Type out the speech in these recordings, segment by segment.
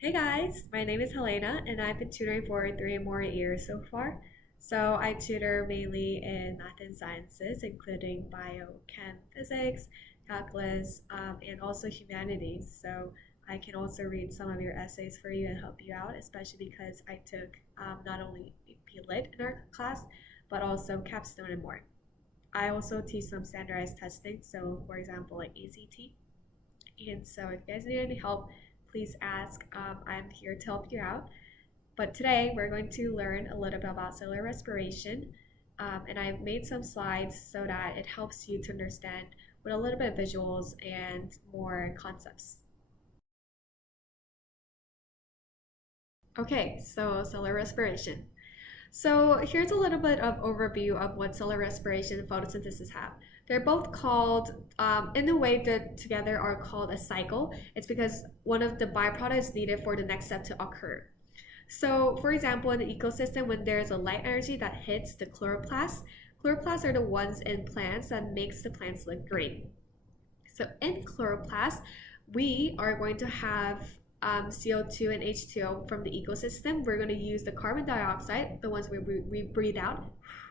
Hey guys, my name is Helena and I've been tutoring for 3 or more years so far. So I tutor mainly in math and sciences, including bio, chem, physics, calculus, and also humanities. So I can also read some of your essays for you and help you out, especially because I took not only AP Lit in our class, but also capstone and more. I also teach some standardized testing, so for example, like ACT. And so if you guys need any help, please ask. I'm here to help you out. But today we're going to learn a little bit about cellular respiration. And I've made some slides so that it helps you to understand with a little bit of visuals and more concepts. Okay, so cellular respiration. So here's a little bit of overview of what cellular respiration and photosynthesis have. They're both called, in the way that together are called a cycle. It's because one of the byproducts needed for the next step to occur. So for example, in the ecosystem, when there's a light energy that hits the chloroplasts, chloroplasts are the ones in plants that makes the plants look green. So in chloroplasts, we are going to have CO2 and H2O from the ecosystem. We're going to use the carbon dioxide, the ones we breathe out,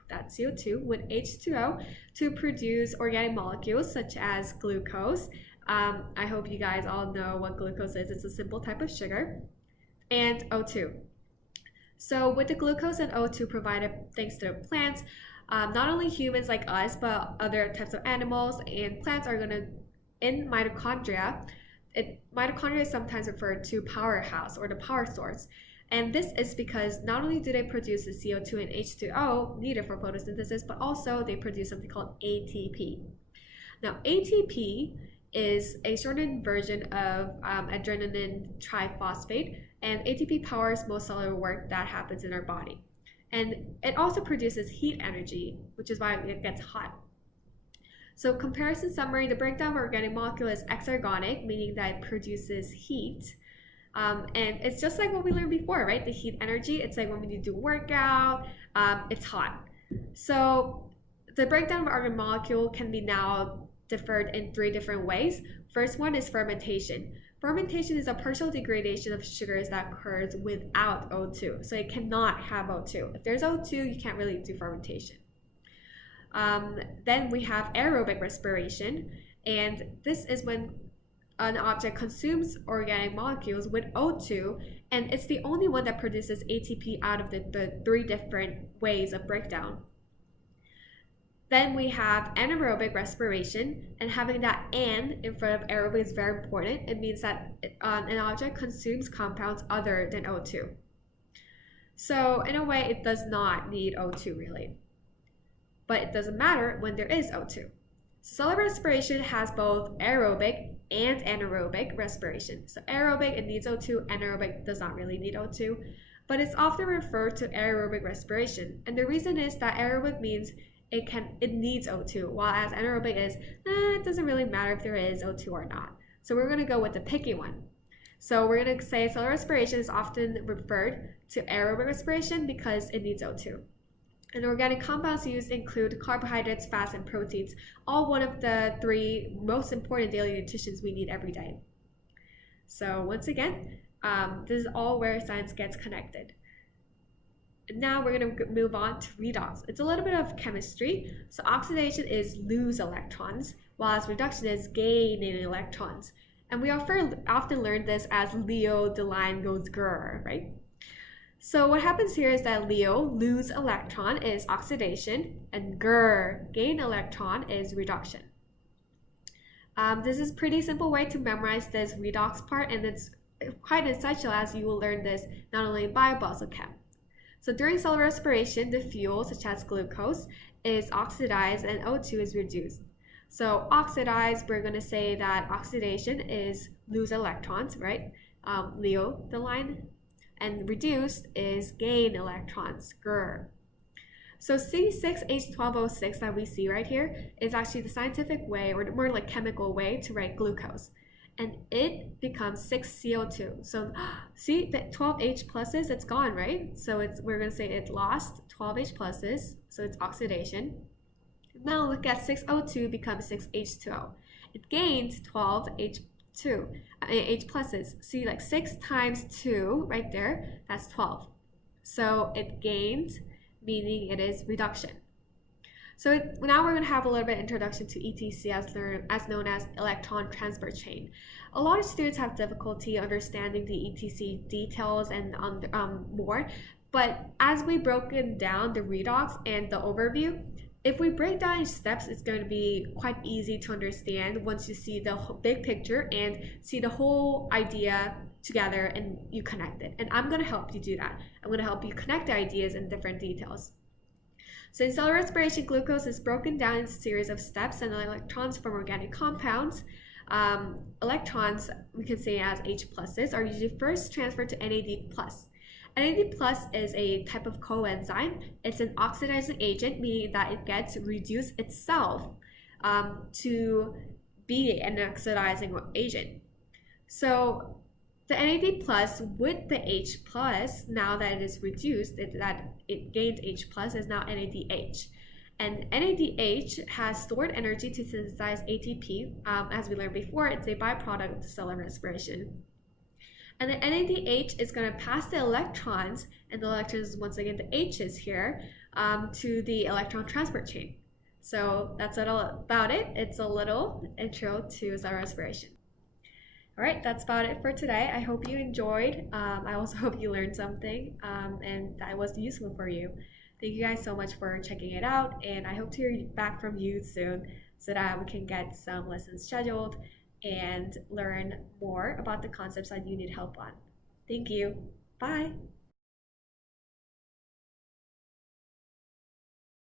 that CO2, with H2O to produce organic molecules such as glucose. I hope you guys all know what glucose is. It's a simple type of sugar. And O2. So with the glucose and O2 provided thanks to the plants, not only humans like us, but other types of animals and plants are going to, in mitochondria, mitochondria is sometimes referred to powerhouse or the power source. And this is because not only do they produce the CO2 and H2O needed for photosynthesis, but also they produce something called ATP. Now, ATP is a shortened version of adenine triphosphate, and ATP powers most cellular work that happens in our body. And it also produces heat energy, which is why it gets hot. So comparison summary, the breakdown of organic molecule is exergonic, meaning that it produces heat. And it's just like what we learned before, right? The heat energy, it's like when we do workout, it's hot. So the breakdown of organic molecule can be now differed in 3 different ways. First one is fermentation. Fermentation is a partial degradation of sugars that occurs without O2. So it cannot have O2. If there's O2, you can't really do fermentation. Then we have aerobic respiration, and this is when an object consumes organic molecules with O2, and it's the only one that produces ATP out of the 3 different ways of breakdown. Then we have anaerobic respiration, and having that "and" in front of aerobic is very important. It means that an object consumes compounds other than O2. So in a way, it does not need O2 really. But it doesn't matter when there is O2. Cellular respiration has both aerobic and anaerobic respiration. So aerobic, it needs O2, anaerobic does not really need O2, but it's often referred to aerobic respiration. And the reason is that aerobic means it needs O2, while as anaerobic is, it doesn't really matter if there is O2 or not. So we're going to go with the picky one. So we're going to say cellular respiration is often referred to aerobic respiration because it needs O2. And organic compounds used include carbohydrates, fats, and proteins, all one of the 3 most important daily nutritions we need every day. So once again, this is all where science gets connected. Now we're going to move on to redox. It's a little bit of chemistry. So oxidation is lose electrons, while reduction is gain in electrons. And we often learn this as Leo, the line goes grr, right? So what happens here is that Leo, lose electron, is oxidation, and grr, gain electron, is reduction. This is a pretty simple way to memorize this redox part, and it's quite essential as you will learn this not only in bio but also chem. So during cellular respiration, the fuel, such as glucose, is oxidized and O2 is reduced. So oxidized, we're going to say that oxidation is lose electrons, right? Leo, the line. And reduced is gain electrons, grr. So C6H12O6 that we see right here is actually the scientific way, or more like chemical way, to write glucose. And it becomes 6CO2. So see the 12H pluses, it's gone, right? So we're going to say it lost 12H pluses, so it's oxidation. Now look at 6O2 becomes 6H2O. It gained 12H 2. And H pluses, see, like 6 times 2 right there, that's 12. So it gained, meaning it is reduction. So now we're going to have a little bit of introduction to ETC as known as electron transport chain. A lot of students have difficulty understanding the ETC details and more, but as we broken down the redox and the overview, if we break down each steps, it's going to be quite easy to understand once you see the big picture and see the whole idea together and you connect it. And I'm going to help you do that. I'm going to help you connect the ideas and different details. So in cell respiration, glucose is broken down into a series of steps and electrons from organic compounds. Electrons, we can say as H pluses, are usually first transferred to NAD+. NAD+ is a type of coenzyme. It's an oxidizing agent, meaning that it gets reduced itself to be an oxidizing agent. So the NAD+ with the H+, now that it is reduced, that it gained H+, is now NADH. And NADH has stored energy to synthesize ATP. As we learned before, it's a byproduct of cellular respiration. And the NADH is going to pass the electrons, and the electrons, once again, the H's here, to the electron transport chain. So that's all about it. It's a little intro to cell respiration. All right, that's about it for today. I hope you enjoyed. I also hope you learned something and that was useful for you. Thank you guys so much for checking it out, and I hope to hear back from you soon so that we can get some lessons scheduled and learn more about the concepts that you need help on. Thank you. Bye.